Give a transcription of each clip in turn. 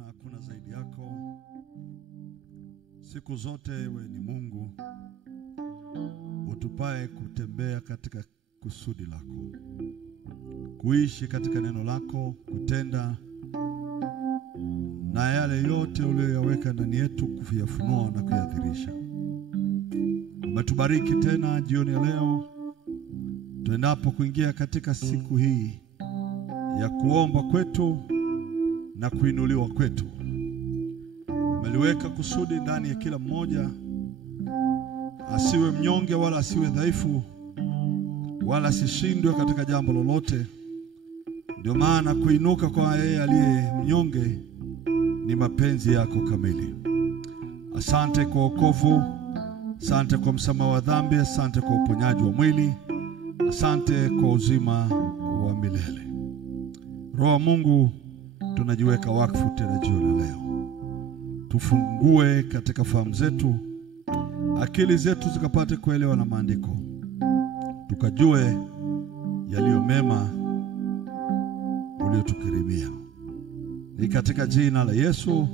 na hakuna zaidi yako. Siku zote wewe ni Mungu utupae kutembea katika kusudi lako, kuishi katika neno lako, kutenda na yale yote uliyoyaweka ndani yetu kuyafunua na kuyadhihirisha. Umetubariki tena jioni ya leo tuendapo kuingia katika siku hii ya kuomba kwetu na kuinuliwa kwetu. Umeliweka kusudi ndani ya kila mmoja, asiwe mnyonge wala asiwe dhaifu wala asishindwe katika jambo lolote. Ndio maana kuinuka kwa yeye aliye mnyonge ni mapenzi yako kamili. Asante kwa wokovu, asante kwa msamaha wa dhambi, asante kwa uponyaji wa mwili, asante kwa uzima wa milele. Roho Mungu, tunajiweka wakfu tena jioni leo. Tufungue katika fahamu zetu, akili zetu zikapate kuelewa na maandiko, tukajue yaliyo mema uliyotukirimia. Ni katika jina la Yesu,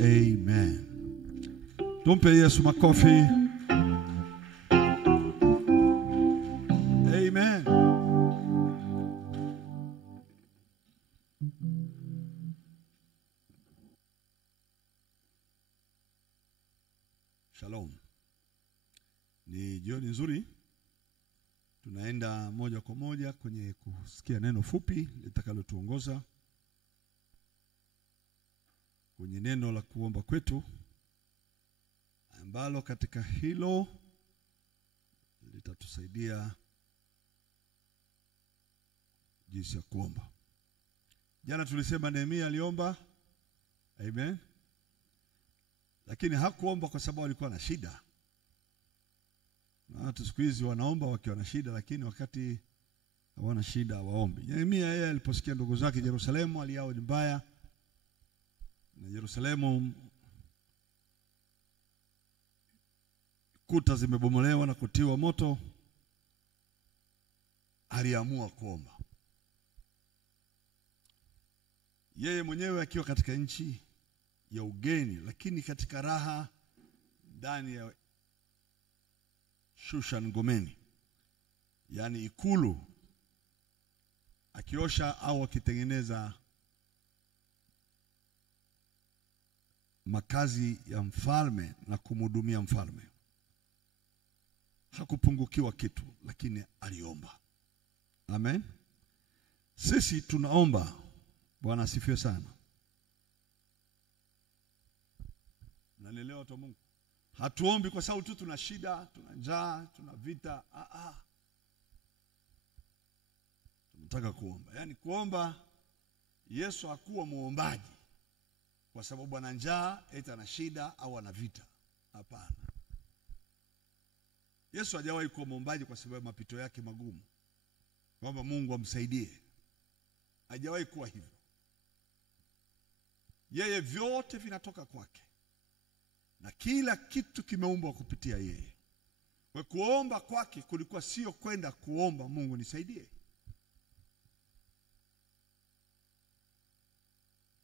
amen. Tumpe Yesu makofi. Amen. Shalom. Ni jioni nzuri. Tunaenda moja kwa moja kwenye kusikia neno fupi litakalotuongoza kwenye neno la kuomba kwetu, ambalo katika hilo litatusaidia jinsi ya kuomba. Jana tulisema Nehemia aliomba, amen, lakini hakuomba kwa sababu alikuwa na shida. Na watu siku hizi wanaomba wakiwa na shida, lakini wakati hawana shida hawaombi. Nehemia yeye aliposikia ndugu zake Yerusalemu hali yao ni mbaya, na Yerusalemu kuta zimebomolewa na kutiwa moto, aliamua kuomba. Yeye mwenyewe akiwa katika nchi ya ugeni, lakini katika raha ndani ya Shushan Gomeni, yani ikulu, akiosha au akitengeneza makazi ya mfalme na kumhudumia mfalme. Hakupungukiwa kitu, lakini aliomba. Amen. Sisi tunaomba. Bwana asifiwe sana. Nanielewa watu wa Mungu. Hatuombi kwa sababu tu tuna shida, tuna njaa, tuna vita. Tunataka kuomba. Yaani kuomba, Yesu hakuwa muombaji kwa sababu ana njaa, eti ana shida au ana vita. Hapana. Yesu hajawahi kuwa muombaji kwa sababu mapito yake magumu, kwamba Mungu amsaidie. Hajawahi kuwa hivyo. Yeye vyote vinatoka kwake, na kila kitu kimeumbwa kupitia yeye. Kwa kuomba kwake kulikuwa sio kwenda kuomba Mungu nisaidie,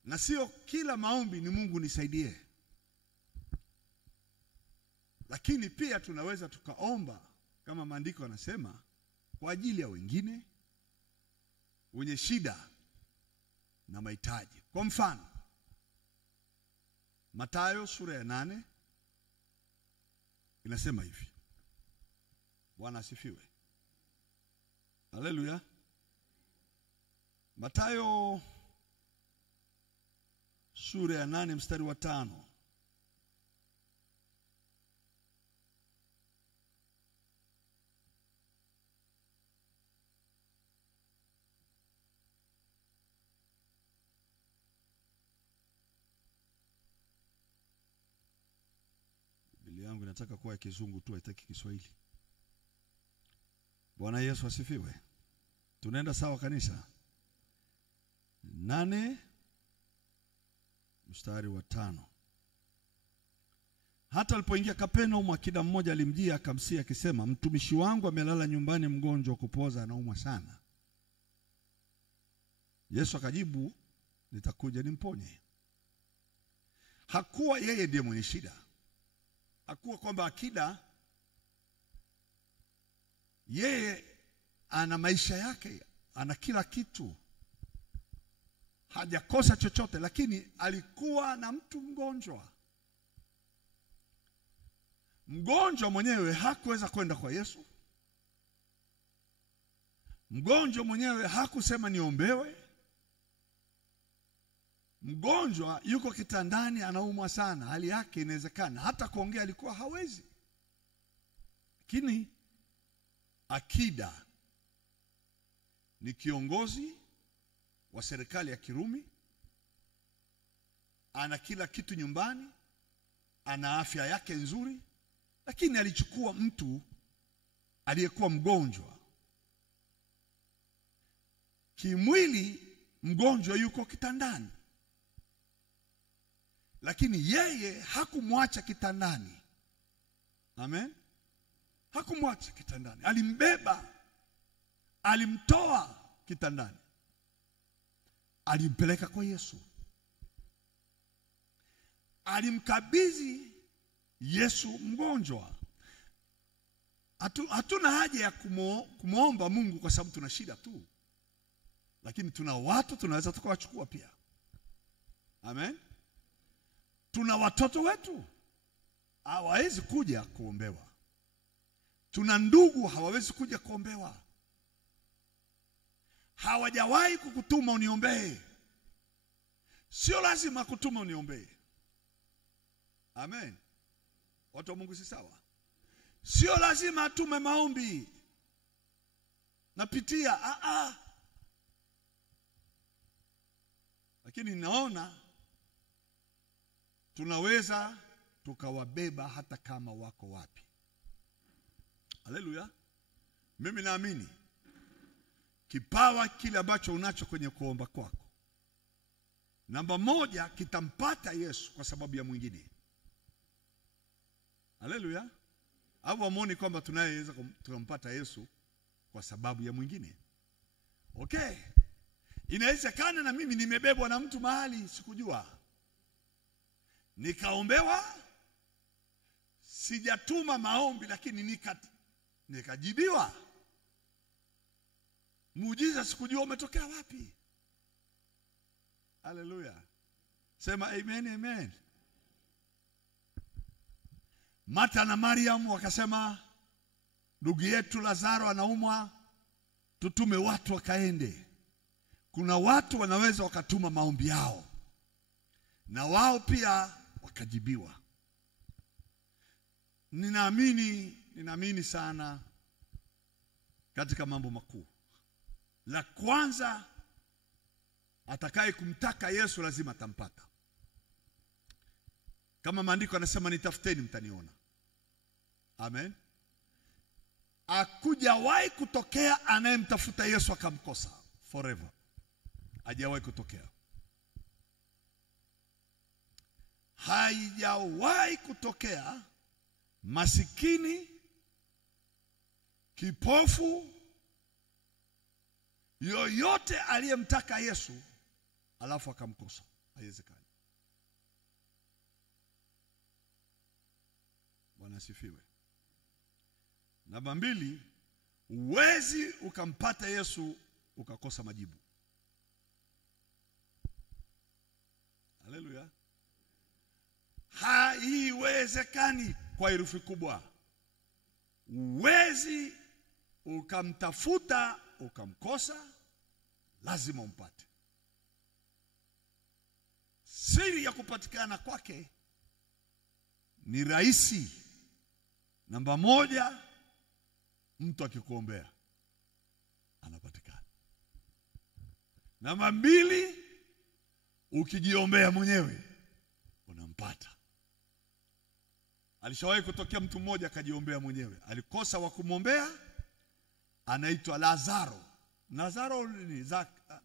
na sio kila maombi ni Mungu nisaidie. Lakini pia tunaweza tukaomba kama maandiko yanasema kwa ajili ya wengine wenye shida na mahitaji. Kwa mfano, Mathayo sura ya 8 inasema hivi. Bwana asifiwe. Haleluya. Mathayo sura ya 8 mstari wa 5. Yangu nataka kuwa kizungu tu, haitaki Kiswahili. Bwana Yesu asifiwe. Tunaenda sawa kanisa? 8 mstari wa 5. Hata alipoingia Kapernaum, akida mmoja alimjia akamsia akisema, mtumishi wangu amelala nyumbani mgonjwa wa kupoza, anaumwa sana. Yesu akajibu, nitakuja nimponye. hakuwa yeye ndiye mwenye shida. Hakuwa kwamba akida yeye ana maisha yake, ana kila kitu, hajakosa chochote, lakini alikuwa na mtu mgonjwa. Mgonjwa mwenyewe hakuweza kwenda kwa Yesu. Mgonjwa mwenyewe hakusema niombewe. Mgonjwa yuko kitandani, anaumwa sana, hali yake inawezekana hata kuongea alikuwa hawezi. Lakini akida ni kiongozi wa serikali ya Kirumi, ana kila kitu nyumbani, ana afya yake nzuri, lakini alichukua mtu aliyekuwa mgonjwa. Kimwili mgonjwa yuko kitandani, lakini yeye hakumwacha kitandani. Amen. Hakumwacha kitandani, alimbeba, alimtoa kitandani, alimpeleka kwa Yesu, alimkabidhi Yesu mgonjwa. Hatuna haja ya kumuomba Mungu kwa sababu tuna shida tu, lakini tuna watu tunaweza tukawachukua pia. Amen. Tuna watoto wetu hawawezi kuja kuombewa. Tuna ndugu hawawezi kuja kuombewa. Hawajawahi kukutuma uniombee. Sio lazima kutuma uniombee. Amen. Watu wa Mungu si sawa? Sio lazima atume maombi. Napitia lakini naona tunaweza tukawabeba hata kama wako wapi. Haleluya. Mimi naamini kipawa kile ambacho unacho kwenye kuomba kwako, namba moja, kitampata Yesu kwa sababu ya mwingine. Haleluya. Hapo wamuoni kwamba tunaweza tukampata Yesu kwa sababu ya mwingine. Okay. Inawezekana na mimi nimebebwa na mtu mahali sikujua, nikaombewa, sijatuma maombi, lakini nikajibiwa. Muujiza sikujua umetokea wapi. Haleluya. Sema amen, amen. Martha na Mariam wakasema, ndugu yetu Lazaro anaumwa, tutume watu wakaende. Kuna watu wanaweza wakatuma maombi yao na wao pia wakajibiwa. Ninaamini sana katika mambo makuu. La kwanza, atakaye kumtaka Yesu lazima atampata. Kama maandiko yanasema nitafuteni mtaniona. Amen. Hakujawahi kutokea anayemtafuta Yesu akamkosa forever. Hajawahi kutokea. Haijawahi kutokea masikini, kipofu, yoyote aliyemtaka Yesu alafu akamkosa. Haiwezekani. Bwana asifiwe. Namba mbili, huwezi ukampata Yesu ukakosa majibu. Haleluya. Haiwezekani kwa herufi kubwa. Huwezi ukamtafuta ukamkosa, lazima umpate. Siri ya kupatikana kwake ni rahisi. Namba moja, mtu akikuombea anapatikana. Namba mbili, ukijiombea mwenyewe unampata. Alishawahi kutokea mtu mmoja akajiombea mwenyewe, alikosa wa kumwombea, anaitwa Lazaro.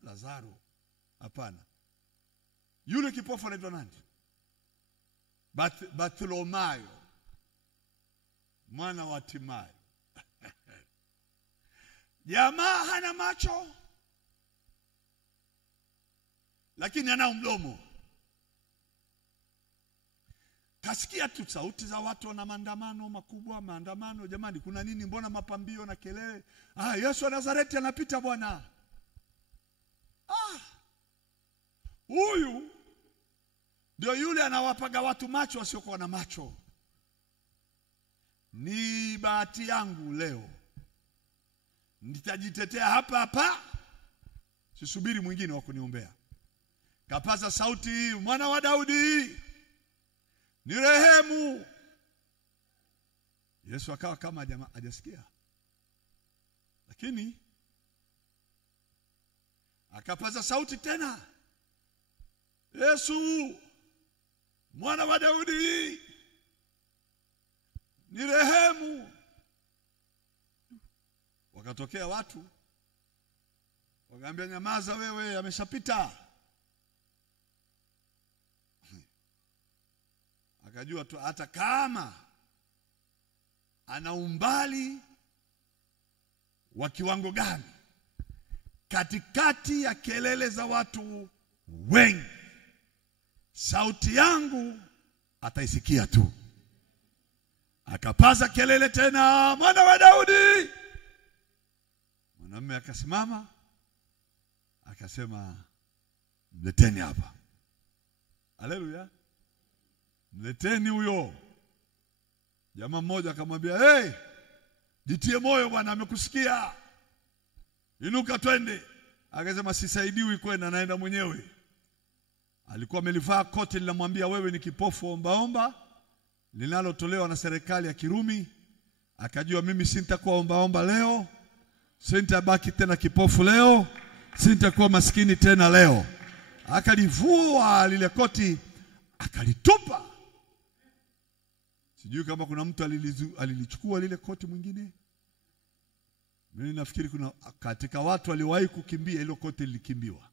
Lazaro. Hapana. Yule kipofu anaitwa nani? Bartholomayo, mwana wa Timayo. Jamaa hana macho, lakini ana mdomo. Kasikia tu sauti za watu na maandamano makubwa, maandamano. Jamani, kuna nini? Mbona mapambio na kelele? Yesu wa Nazareti anapita bwana. Huyu ndio yule anawapaga watu macho wasiokuwa na macho. Ni bahati yangu leo, nitajitetea hapa hapa, sisubiri mwingine wa kuniombea. Kapaza sauti, Mwana wa Daudi, nirehemu. Yesu akawa kama hajasikia, lakini akapaza sauti tena, Yesu, Mwana wa Daudi, nirehemu. Wakatokea watu wakaambia, nyamaza wewe, ameshapita. Akajua tu hata kama ana umbali wa kiwango gani katikati ya kelele za watu wengi, sauti yangu ataisikia tu. Akapaza kelele tena, Mwana wa Daudi. Mwanamume akasimama akasema, mleteni hapa. Haleluya. Mleteni huyo. Jamaa mmoja akamwambia, jitie moyo bwana, amekusikia. Inuka twende. Akasema, sisaidiwi kwenda, naenda mwenyewe. Alikuwa amelivaa koti linamwambia, wewe ni kipofu ombaomba linalotolewa na serikali ya Kirumi. Akajua, mimi sintakuwa ombaomba leo, sintabaki tena kipofu leo, sintakuwa maskini tena leo. Akalivua lile koti akalitupa. Sijui kama kuna mtu alilichukua lile koti mwingine. Mimi nafikiri kuna katika watu waliwahi kukimbia, ile koti lilikimbiwa.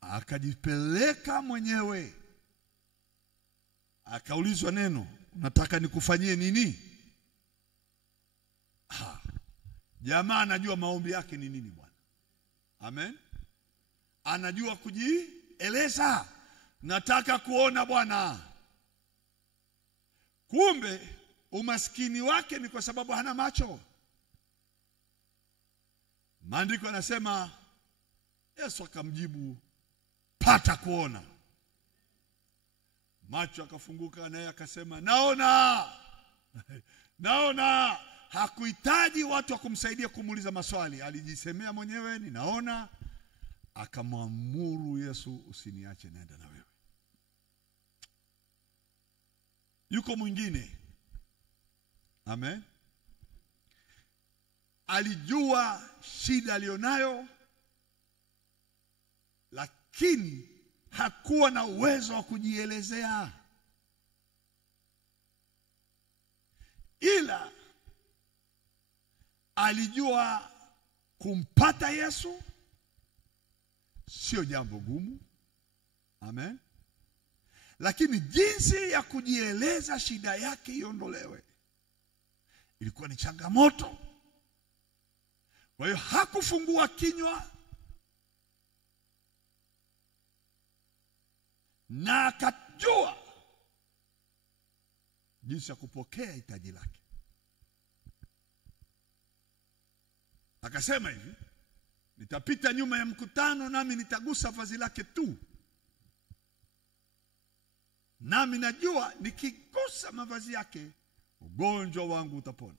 Akajipeleka mwenyewe. Akaulizwa neno, unataka nikufanyie nini? Jamaa anajua maombi yake ni nini bwana. Amen. Anajua kujieleza. Nataka kuona bwana. Kumbe umaskini wake ni kwa sababu hana macho. Maandiko yanasema Yesu akamjibu, pata kuona. Macho akafunguka, naye akasema, naona. Naona. Hakuhitaji watu wa kumsaidia kumuuliza maswali, alijisemea mwenyewe, ninaona. Akamwamuru Yesu, usiniache, naenda na wewe. Yuko mwingine. Amen. Alijua shida alionayo, lakini hakuwa na uwezo wa kujielezea. Ila alijua kumpata Yesu sio jambo gumu. Amen. Lakini jinsi ya kujieleza shida yake iondolewe ilikuwa ni changamoto. Kwa hiyo hakufungua kinywa, na akajua jinsi ya kupokea hitaji lake. Akasema hivi, nitapita nyuma ya mkutano, nami nitagusa vazi lake tu. Nami najua nikigusa mavazi yake, ugonjwa wangu utapona.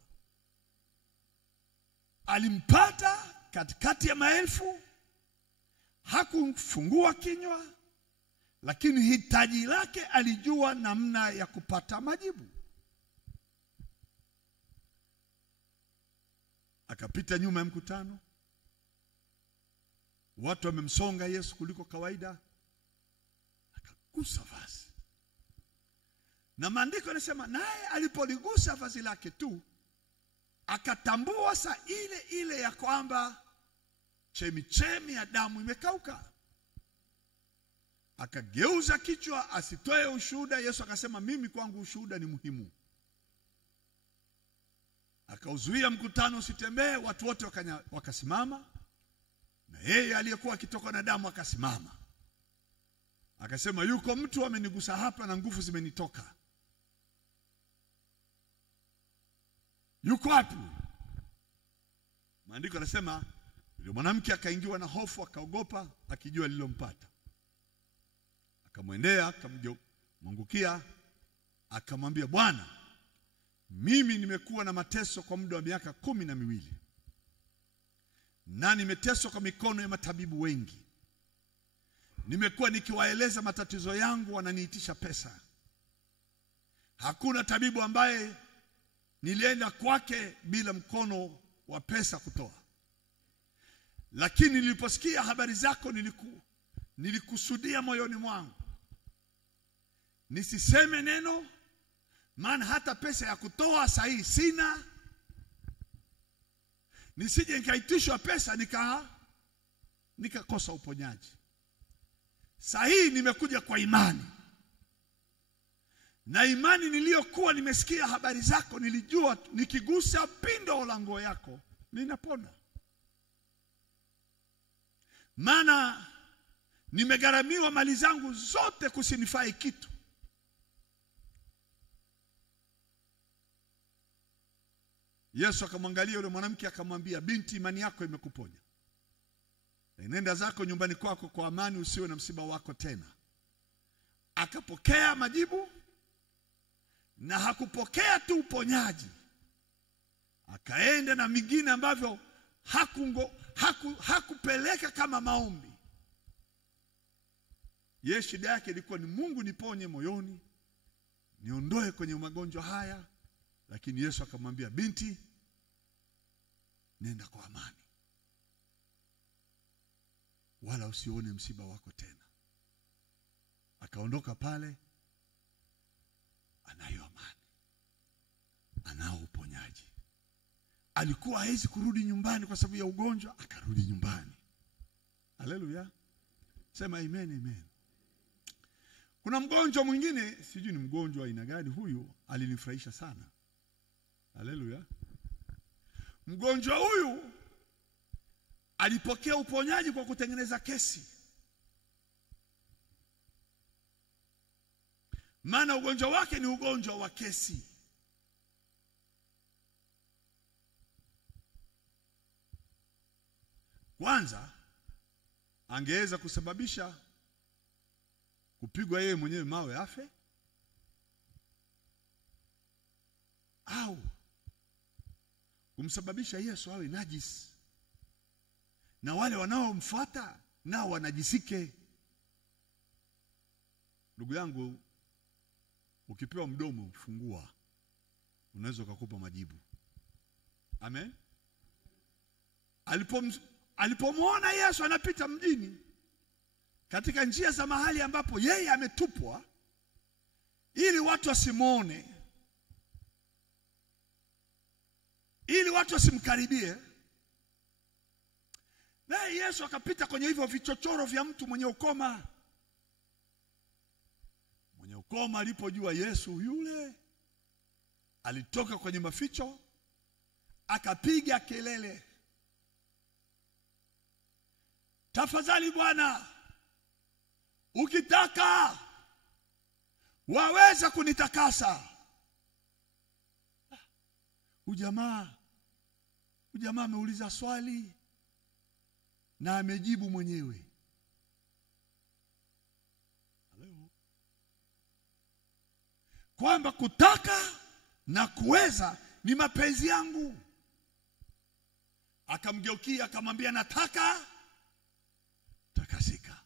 Alimpata katikati ya maelfu, hakufungua kinywa, lakini hitaji lake alijua namna ya kupata majibu. Akapita nyuma ya mkutano. Watu wamemsonga Yesu kuliko kawaida. Akagusa vazi. Na maandiko yanasema naye alipoligusa vazi lake tu, akatambua saa ile ile ya kwamba chemichemi ya damu imekauka. Akageuza kichwa asitoe ushuhuda. Yesu akasema, mimi kwangu ushuhuda ni muhimu. Akauzuia mkutano usitembee, watu wote wakasimama, na yeye aliyekuwa akitoka na damu akasimama. Akasema yuko mtu amenigusa hapa na nguvu zimenitoka. Yuko wapi? Maandiko yanasema yule mwanamke akaingiwa na hofu, akaogopa akijua lilompata. Akamwendea, akamwangukia, akamwambia, Bwana, mimi nimekuwa na mateso kwa muda wa miaka 12. Na nimeteswa kwa mikono ya matabibu wengi. Nimekuwa nikiwaeleza matatizo yangu, wananiitisha pesa. Hakuna tabibu ambaye nilienda kwake bila mkono wa pesa kutoa. Lakini niliposikia habari zako nilikusudia moyoni mwangu nisiseme neno, maana hata pesa ya kutoa sahihi sina. Nisije nikaitishwa pesa nikakosa uponyaji. Sahihi nimekuja kwa imani. Na imani niliyokuwa nimesikia habari zako, nilijua nikigusa pindo la nguo yako ninapona. Maana nimegharamiwa mali zangu zote kusinifai kitu. Yesu akamwangalia yule mwanamke akamwambia, binti, imani yako imekuponya. Nenda zako nyumbani kwako kwa amani, usiwe na msiba wako tena. Akapokea majibu, na hakupokea tu uponyaji. Akaenda na mingine ambavyo hakupeleka kama maombi. Yeye shida yake ilikuwa ni, Mungu niponye moyoni, niondoe kwenye magonjwa haya. Lakini Yesu akamwambia, binti, nenda kwa amani, wala usione msiba wako tena. Akaondoka pale, anayo amani, anao uponyaji. Alikuwa hawezi kurudi nyumbani kwa sababu ya ugonjwa, akarudi nyumbani. Haleluya. Sema amen, amen. Kuna mgonjwa mwingine, sijui ni mgonjwa aina gani, huyu alinifurahisha sana. Haleluya. Mgonjwa huyu alipokea uponyaji kwa kutengeneza kesi. Maana ugonjwa wake ni ugonjwa wa kesi. Kwanza angeweza kusababisha kupigwa yeye mwenyewe mawe afe, au kumsababisha Yesu awe najisi na wale wanaomfuata nao wanajisike. Ndugu yangu, ukipewa mdomo fungua, unaweza kukupa majibu. Amen. Alipomwona Yesu anapita mjini katika njia za mahali ambapo yeye ametupwa ili watu wasimuone, ili watu wasimkaribie, naye Yesu akapita kwenye hivyo vichochoro vya mtu mwenye ukoma. Mwenye ukoma alipojua Yesu yule, alitoka kwenye maficho, akapiga kelele, tafadhali Bwana, ukitaka waweza kunitakasa. Ujamaa ameuliza swali na amejibu mwenyewe. Haleluya. Kwamba kutaka na kuweza ni mapenzi yangu. Akamgeukia akamwambia, nataka takasika.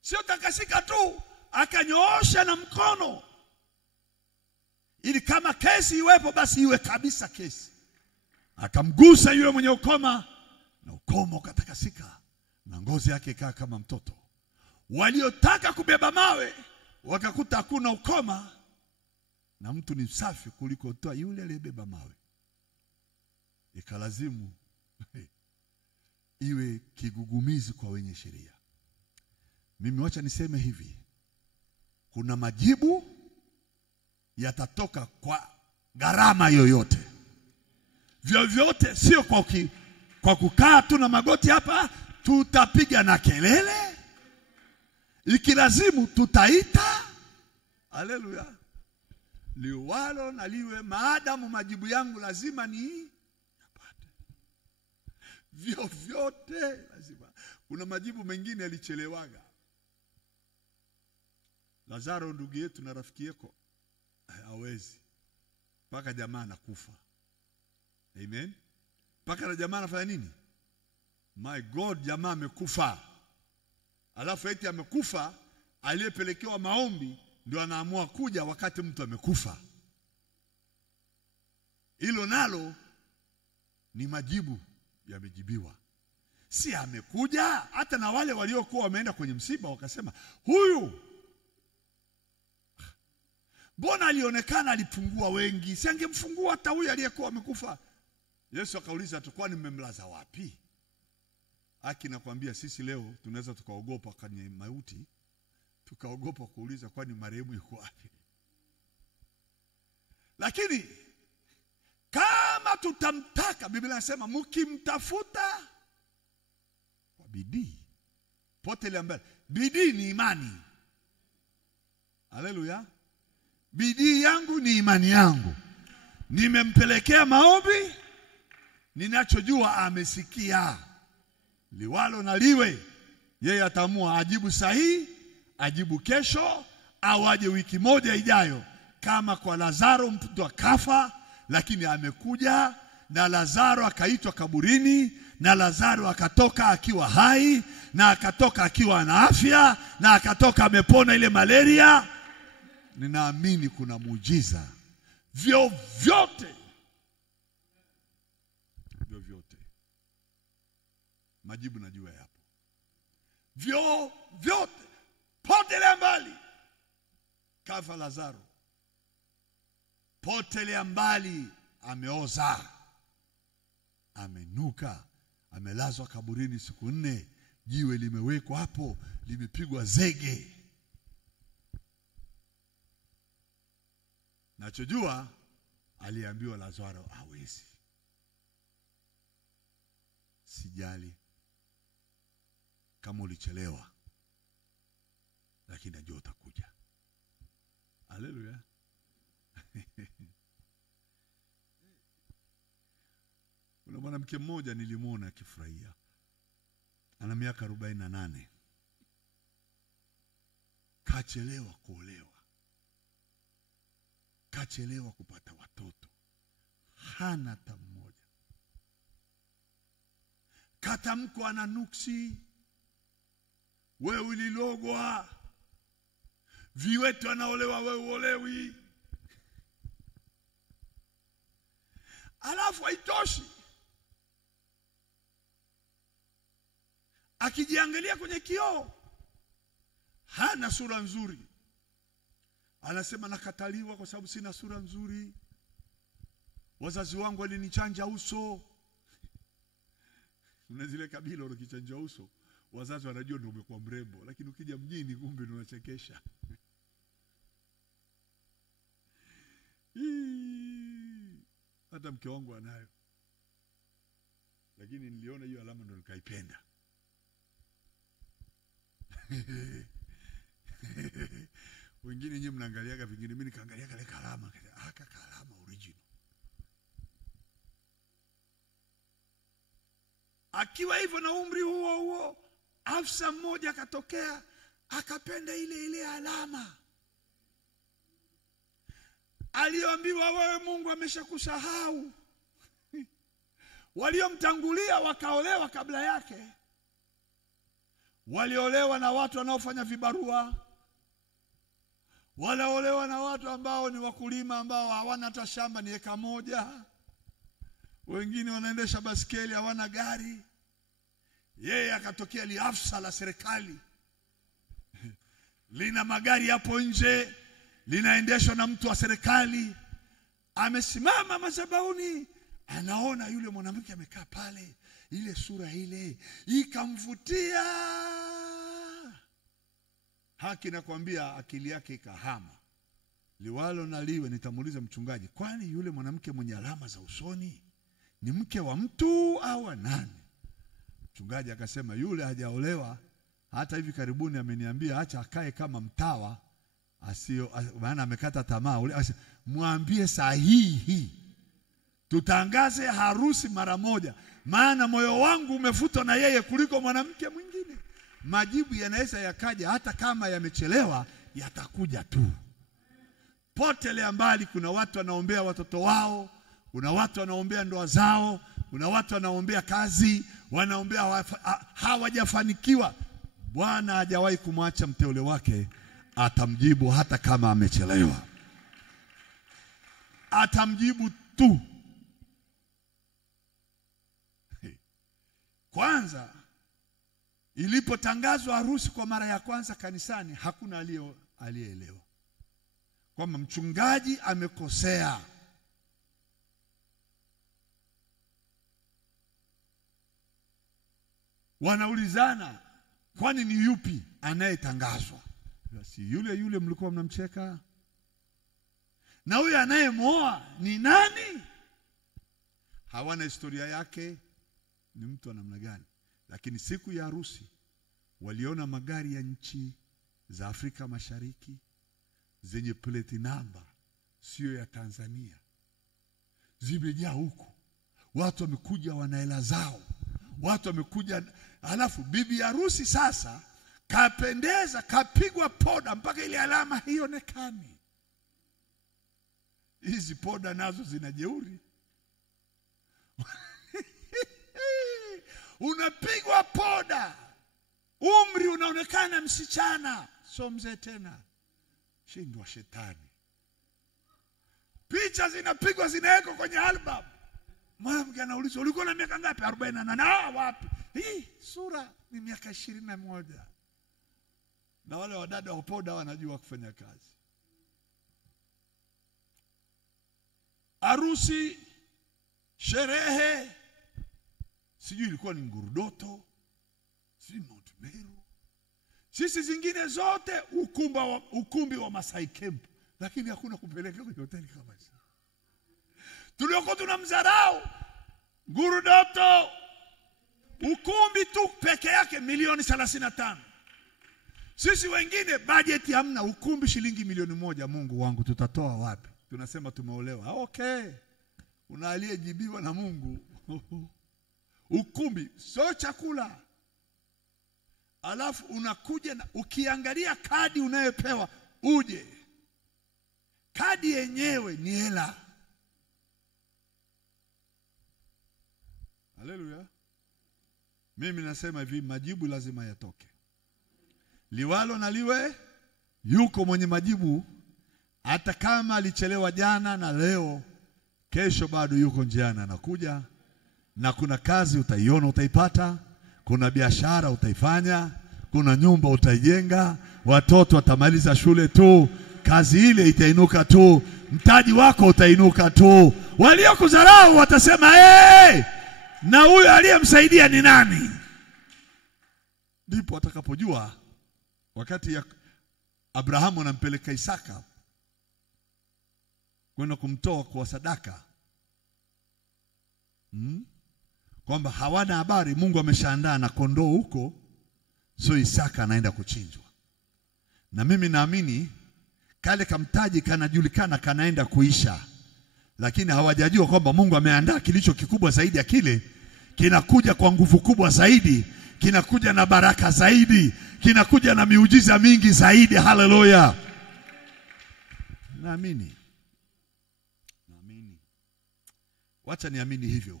Sio takasika tu, akanyoosha na mkono ili kama kesi iwepo basi iwe kabisa kesi. Akamgusa yule mwenye ukoma na ukoma ukatakasika na ngozi yake ikaa kama mtoto. Waliotaka kubeba mawe wakakuta hakuna ukoma na mtu ni safi kuliko toa yule aliyebeba mawe. Ikalazimu iwe kigugumizi kwa wenye sheria. Mimi wacha niseme hivi, kuna majibu yatatoka kwa gharama yoyote. Vyovyote, sio kwa kukaa tu na magoti hapa, tutapiga na kelele. ikilazimu tutaita. Haleluya. Liwalo na liwe, maadamu majibu yangu lazima ni yapate. Vyote lazima. Kuna majibu mengine yalichelewaga. Lazaro ndugu yetu na rafiki yako hawezi, mpaka jamaa anakufa. Amen. Mpaka na jamaa anafanya nini? My God, jamaa amekufa. Alafu eti amekufa, aliyepelekewa maombi ndio anaamua kuja wakati mtu amekufa. Hilo nalo ni majibu yamejibiwa. Si amekuja, hata na wale waliokuwa wameenda kwenye msiba wakasema, huyu mbona alionekana alipungua wengi, si angemfungua hata huyu aliyekuwa amekufa? Yesu akauliza, atakuwa nimemlaza wapi? Haki nakwambia, sisi leo tunaweza tukaogopa kwenye mauti, tukaogopa kuuliza kwani marehemu yuko wapi. Lakini kama tutamtaka, Biblia inasema mkimtafuta kwa bidii, potelea mbele. Bidii ni imani. Haleluya. Bidii yangu ni imani yangu. Nimempelekea maombi, ninachojua amesikia. Liwalo na liwe, yeye ataamua ajibu sahihi, ajibu kesho, au aje wiki moja ijayo. Kama kwa Lazaro mtu akafa, lakini amekuja, na Lazaro akaitwa kaburini, na Lazaro akatoka akiwa hai, na akatoka akiwa na afya, na akatoka amepona ile malaria. Ninaamini kuna muujiza. Vyovyote majibu najua yapo. Vyovyote, potelea mbali. Kafa Lazaro, potelea mbali. Ameoza, amenuka, amelazwa kaburini siku 4, jiwe limewekwa hapo, limepigwa zege. Nachojua aliambiwa Lazaro hawezi. Sijali kama ulichelewa, lakini najua utakuja. Haleluya. Kuna mwanamke mmoja nilimuona akifurahia. Ana miaka 48. Kachelewa kuolewa, kachelewa kupata watoto, hana hata mmoja. Katamko ana nuksi, wewe ulilogwa, viwetu anaolewa wewe uolewi. Alafu haitoshi, akijiangalia kwenye kioo hana sura nzuri. Anasema nakataliwa kwa sababu sina sura nzuri. Wazazi wangu walinichanja uso. Kuna zile kabila ukichanja uso, wazazi wanajua ndio umekuwa mrembo, lakini ukija mjini kumbe unachekesha. Hata mke wangu anayo. Lakini niliona hiyo alama ndio nikaipenda. Wengine nyinyi mnaangaliaga vingine, mimi nikaangalia kale kalama, kalama original. Akiwa hivyo na umri huo, afisa mmoja akatokea akapenda ile alama. Aliambiwa, wewe Mungu ameshakusahau. Waliomtangulia wakaolewa kabla yake, waliolewa na watu wanaofanya vibarua, walaolewa na watu ambao ni wakulima ambao hawana hata shamba ni eka moja. Wengine wanaendesha basikeli, hawana gari. Yeye akatokea liafsa la serikali, lina magari hapo nje, linaendeshwa na mtu wa serikali. Amesimama madhabahuni, anaona yule mwanamke amekaa pale, ile sura ile ikamvutia. Haki nakwambia akili yake ikahama. Liwalo na liwe, nitamuuliza mchungaji, kwani yule mwanamke mwenye alama za usoni ni mke wa mtu au nani? Mchungaji akasema, yule hajaolewa Hata hivi karibuni ameniambia acha akae kama mtawa, maana amekata tamaa. Mwambie sahihi tutangaze harusi mara moja, maana moyo wangu umefutwa na yeye kuliko mwanamke mwingine. Majibu yanaweza yakaja, hata kama yamechelewa yatakuja tu. Potelea mbali, kuna watu wanaombea watoto wao, kuna watu wanaombea ndoa zao, kuna watu wanaombea kazi, wanaombea hawajafanikiwa. Bwana hajawahi kumwacha mteule wake, atamjibu hata kama amechelewa. Atamjibu tu. Kwanza ilipotangazwa harusi kwa mara ya kwanza kanisani, hakuna aliyeelewa kwamba mchungaji amekosea. Wanaulizana, kwani ni yupi anayetangazwa? Si yule mlikuwa mnamcheka? Na huyo anayemuoa ni nani? Hawana historia yake, ni mtu wa namna gani? Lakini siku ya harusi waliona magari ya nchi za Afrika Mashariki zenye plate number sio ya Tanzania, zimejaa huko. Watu wamekuja wana hela zao, watu wamekuja. Halafu bibi harusi sasa kapendeza, kapigwa poda mpaka ile alama haionekani. Hizi poda nazo zina jeuri. Unapigwa poda, umri unaonekana msichana, sio mzee tena. Shindwa shetani. Picha zinapigwa zinawekwa kwenye album. Mwanamke anaulizwa, ulikuwa na miaka ngapi? 48. Wapi? Hii sura ni miaka 21. Na wale wadada wa poda wanajua kufanya kazi. Harusi, sherehe, sijui ilikuwa ni Ngurudoto, sijui Mount Meru, sisi zingine zote ukumbi wa Masai Camp, lakini hakuna kupeleka kwenye hoteli kama hizo. Tuliokuwa tunamdharau Ngurudoto, ukumbi tu peke yake milioni 35. Sisi wengine budget hamna, ukumbi shilingi milioni 1. Mungu wangu, tutatoa wapi? Tunasema tumeolewa. Okay. Una aliyejibiwa na Mungu. Ukumbi sio chakula. Alafu unakuja na ukiangalia kadi unayopewa uje. Kadi yenyewe ni hela. Haleluya. Mimi nasema hivi, majibu lazima yatoke. Liwalo na liwe, yuko mwenye majibu. Hata kama alichelewa jana na leo, kesho bado yuko njiani anakuja. Na kuna kazi utaiona, utaipata. Kuna biashara utaifanya. Kuna nyumba utaijenga. Watoto watamaliza shule tu. Kazi ile itainuka tu. Mtaji wako utainuka tu. Waliokudharau watasema na huyo aliyemsaidia ni nani? Ndipo watakapojua wakati ya Abrahamu anampeleka Isaka kwenda kumtoa kwa sadaka, kwamba hawana habari Mungu ameshaandaa na kondoo huko, so Isaka anaenda kuchinjwa. Na mimi naamini kale kamtaji kanajulikana kanaenda kuisha, lakini hawajajua kwamba Mungu ameandaa kilicho kikubwa zaidi ya kile, kinakuja kwa nguvu kubwa zaidi, kinakuja na baraka zaidi, kinakuja na miujiza mingi zaidi. Haleluya. Naamini. Wacha niamini hivyo.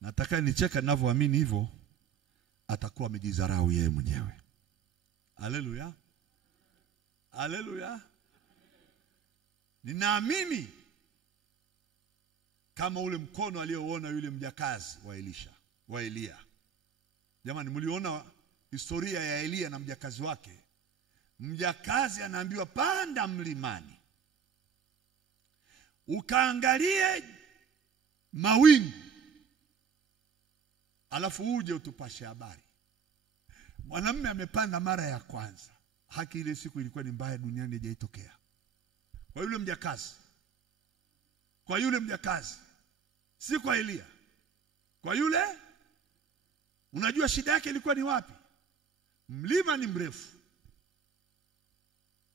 Nataka nicheka ninavyoamini hivyo, atakuwa amejidharau yeye mwenyewe. Haleluya. Haleluya. Ninaamini kama ule mkono alioona yule mjakazi wa Elia. Jamani, mliona historia ya Elia na mjakazi wake? Mjakazi anaambiwa panda mlimani, ukaangalie mawingu, alafu uje utupashe habari. Mwanamume amepanda mara ya kwanza. Haki ile siku ilikuwa ni mbaya duniani, haijaitokea. Kwa yule mjakazi, si kwa Elia. Kwa yule, unajua shida yake ilikuwa ni wapi? Mlima ni mrefu.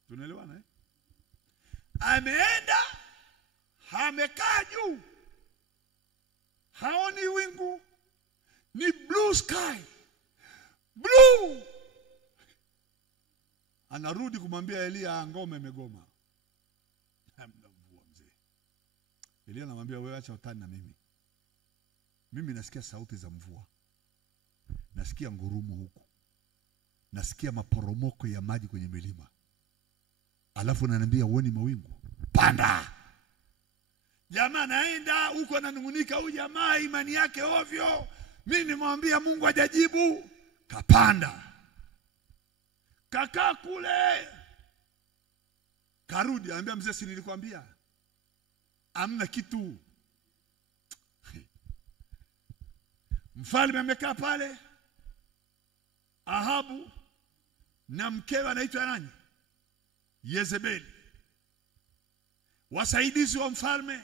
Tunaelewana eh? Ameenda, amekaa juu. Haoni wingu. Ni blue sky. Blue. Anarudi kumwambia Elia ngome imegoma. Hamna mvua mzee. Elia anamwambia wewe acha utani na mimi. Mimi nasikia sauti za mvua. Nasikia ngurumo huku. Nasikia maporomoko ya maji kwenye milima. Alafu ananiambia uone mawingu. Panda. Jamaa naenda huko ananungunika, huyu jamaa imani yake ovyo. Mimi nimwambia Mungu hajajibu. Kapanda. Kakaa kule. Karudi anambia mzee si nilikwambia. Hamna kitu. Mfalme amekaa pale. Ahabu na mkewe anaitwa nani? Yezebeli. Wasaidizi wa mfalme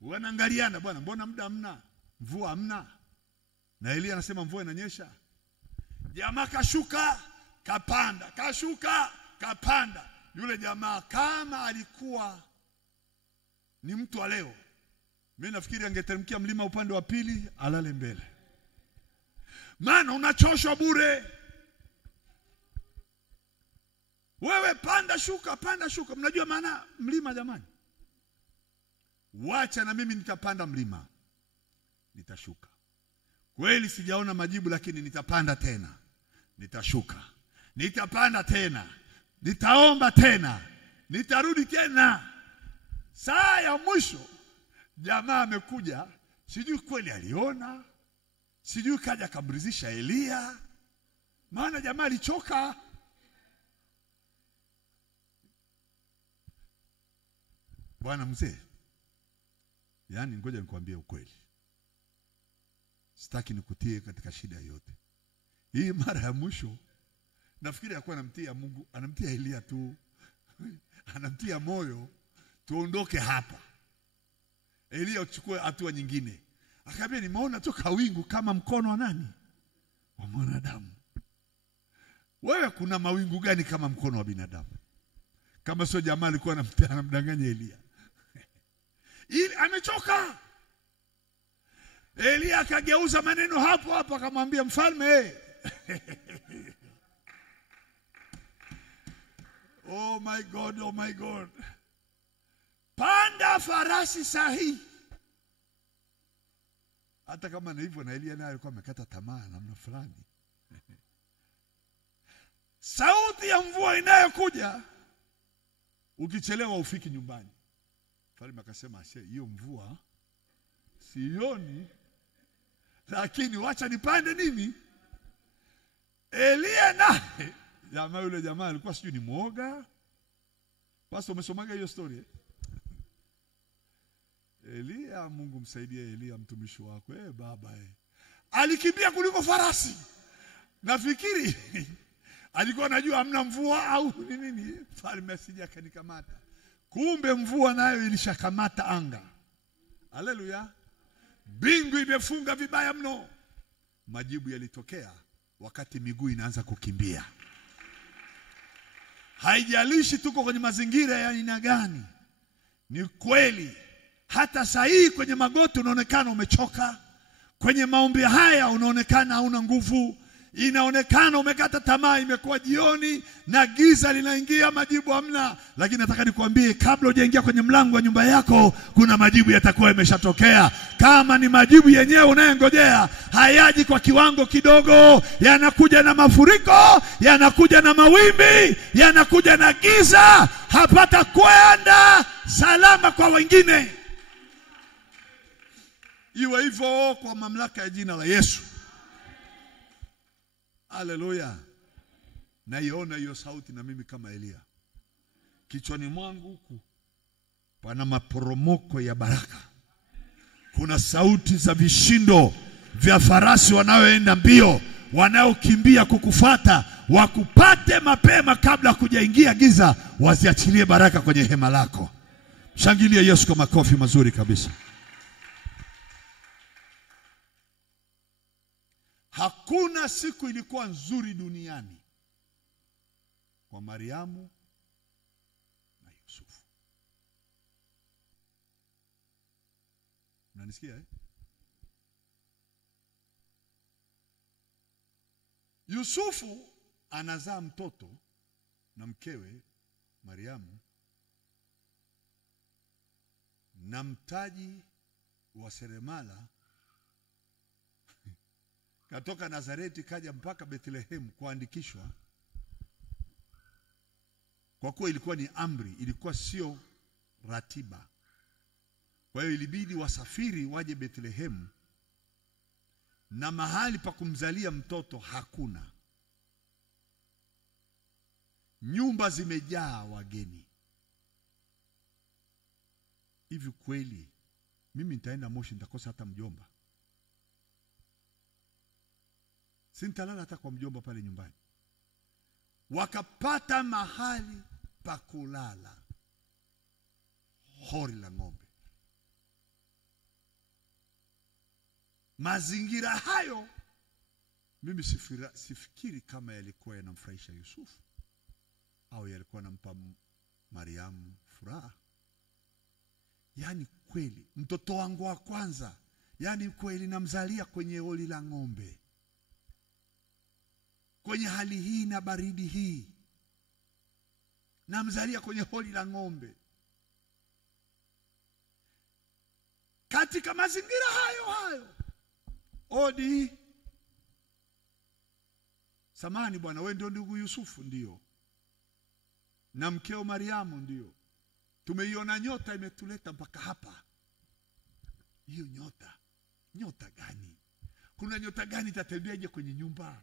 wanaangaliana, bwana mbona muda hamna? Mvua hamna. Na Elia anasema mvua inanyesha. Jamaa kashuka, kapanda, kashuka, kapanda. Yule jamaa kama alikuwa ni mtu wa leo, mimi nafikiri angeteremkia mlima upande wa pili alale mbele. Maana unachoshwa bure. Wewe panda shuka, panda shuka. Mnajua maana mlima jamani? Wacha na mimi nitapanda mlima. Nitashuka. Kweli sijaona majibu lakini nitapanda tena. Nitashuka. Nitapanda tena. Nitaomba tena. Nitarudi tena. Saa ya mwisho jamaa amekuja, sijui kweli aliona, sijui kaja kamridhisha Elia. Maana jamaa alichoka. Bwana mzee, yani ngoja nikwambie ukweli. Sitaki nikutie katika shida yote. Hii mara ya mwisho nafikiri alikuwa anamtia Mungu, anamtia Elia tu. Anamtia moyo tuondoke hapa. Elia uchukue hatua nyingine. Akaambia nimeona tu kawingu kama mkono wa nani? Wa mwanadamu. Wewe kuna mawingu gani kama mkono wa binadamu? Kama sio jamaa alikuwa anamdanganya Elia. Ili amechoka. Elia akageuza maneno hapo hapo akamwambia mfalme, oh my God, oh my God. Panda farasi sahi. Hata kama na hivyo na Elia naye alikuwa amekata tamaa namna fulani. Sauti ya mvua inayokuja, ukichelewa ufiki nyumbani. Mfalme akasema hiyo mvua sioni, lakini wacha nipande nini? Elia naye jamaa yule jamaa alikuwa sijui ni muoga. Pastor umesomaga hiyo story? Elia, Mungu msaidie Elia mtumishi wako. Baba alikimbia kuliko farasi. Nafikiri alikuwa anajua hamna mvua au nini. Mfalme asije akanikamata. Kumbe mvua nayo ilishakamata anga. Haleluya. Bingu imefunga vibaya mno. Majibu yalitokea wakati miguu inaanza kukimbia. Haijalishi tuko kwenye mazingira ya aina gani. Ni kweli hata sahihi kwenye magoti unaonekana umechoka. Kwenye maombi haya unaonekana hauna nguvu. Inaonekana umekata tamaa, imekuwa jioni na giza linaingia, majibu hamna. Lakini nataka nikwambie kabla hujaingia kwenye mlango wa nyumba yako, kuna majibu yatakuwa yameshatokea. Kama ni majibu yenyewe unayongojea, hayaji kwa kiwango kidogo, yanakuja na mafuriko, yanakuja na mawimbi, yanakuja na giza, hapata kwenda salama kwa wengine. Iwe hivyo kwa mamlaka ya jina la Yesu. Haleluya. Naiona hiyo sauti na mimi kama Elia. Kichwani mwangu huku pana maporomoko ya baraka. Kuna sauti za vishindo vya farasi wanaoenda mbio, wanaokimbia kukufuata, wakupate mapema kabla kujaingia giza, waziachilie baraka kwenye hema lako. Shangilia Yesu kwa makofi mazuri kabisa. Hakuna siku ilikuwa nzuri duniani kwa Mariamu na Yusufu. Unanisikia? Yusufu anazaa mtoto na mkewe Mariamu, na mtaji wa seremala katoka Nazareti kaja mpaka Bethlehem kuandikishwa, kwa kuwa ilikuwa ni amri, ilikuwa sio ratiba. Kwa hiyo ilibidi wasafiri waje Bethlehem, na mahali pa kumzalia mtoto hakuna. Nyumba zimejaa wageni. Hivi kweli mimi nitaenda Moshi nitakosa hata mjomba? Sintalala hata kwa mjomba pale nyumbani. Wakapata mahali pa kulala, hori la ng'ombe. Mazingira hayo mimi sifikiri kama yalikuwa yanamfurahisha Yusufu au yalikuwa yanampa Mariamu furaha. Yani kweli mtoto wangu wa kwanza, yani kweli namzalia kwenye hori la ng'ombe, kwenye hali hii na baridi hii, namzalia kwenye hori la ng'ombe. Katika mazingira hayo odi, samani bwana, wewe ndio ndugu Yusufu? Ndio. Na mkeo Mariamu? Ndio. Tumeiona nyota imetuleta mpaka hapa. Hiyo nyota gani? Kuna nyota gani itatembeaje kwenye nyumba?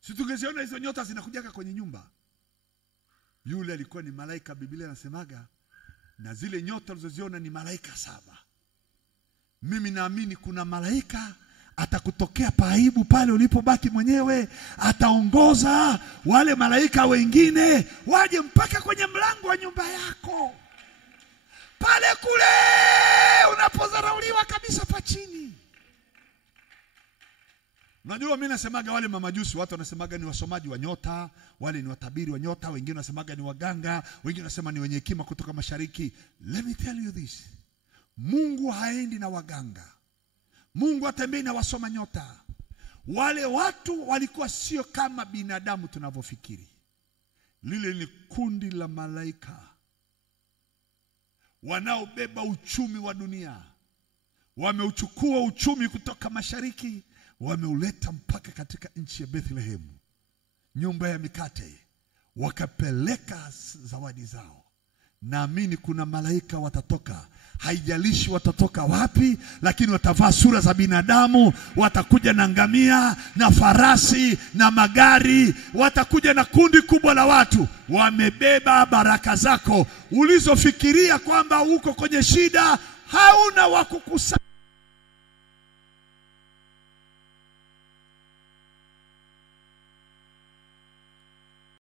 Si tungeziona hizo nyota zinakujaga kwenye nyumba. Yule alikuwa ni malaika, Biblia inasemaga, na zile nyota ulizoziona ni malaika 7. Mimi naamini kuna malaika atakutokea paibu pale ulipobaki mwenyewe, ataongoza wale malaika wengine waje mpaka kwenye mlango wa nyumba yako, pale kule unapozarauliwa kabisa pa chini. Unajua mimi nasemaga wale mamajusi, watu wanasemaga ni wasomaji wa nyota, wale ni watabiri wa nyota, wengine wanasemaga ni waganga, wengine wanasema ni wenye hekima kutoka mashariki. Let me tell you this. Mungu haendi na waganga. Mungu atembei na wasoma nyota. Wale watu walikuwa sio kama binadamu tunavyofikiri. Lile ni kundi la malaika wanaobeba uchumi wa dunia. Wameuchukua uchumi kutoka mashariki, wameuleta mpaka katika nchi ya Bethlehem, nyumba ya mikate, wakapeleka zawadi zao. Naamini kuna malaika watatoka, haijalishi watatoka wapi, lakini watavaa sura za binadamu, watakuja na ngamia na farasi na magari, watakuja na kundi kubwa la watu, wamebeba baraka zako ulizofikiria kwamba uko kwenye shida, hauna wa kukusaidia.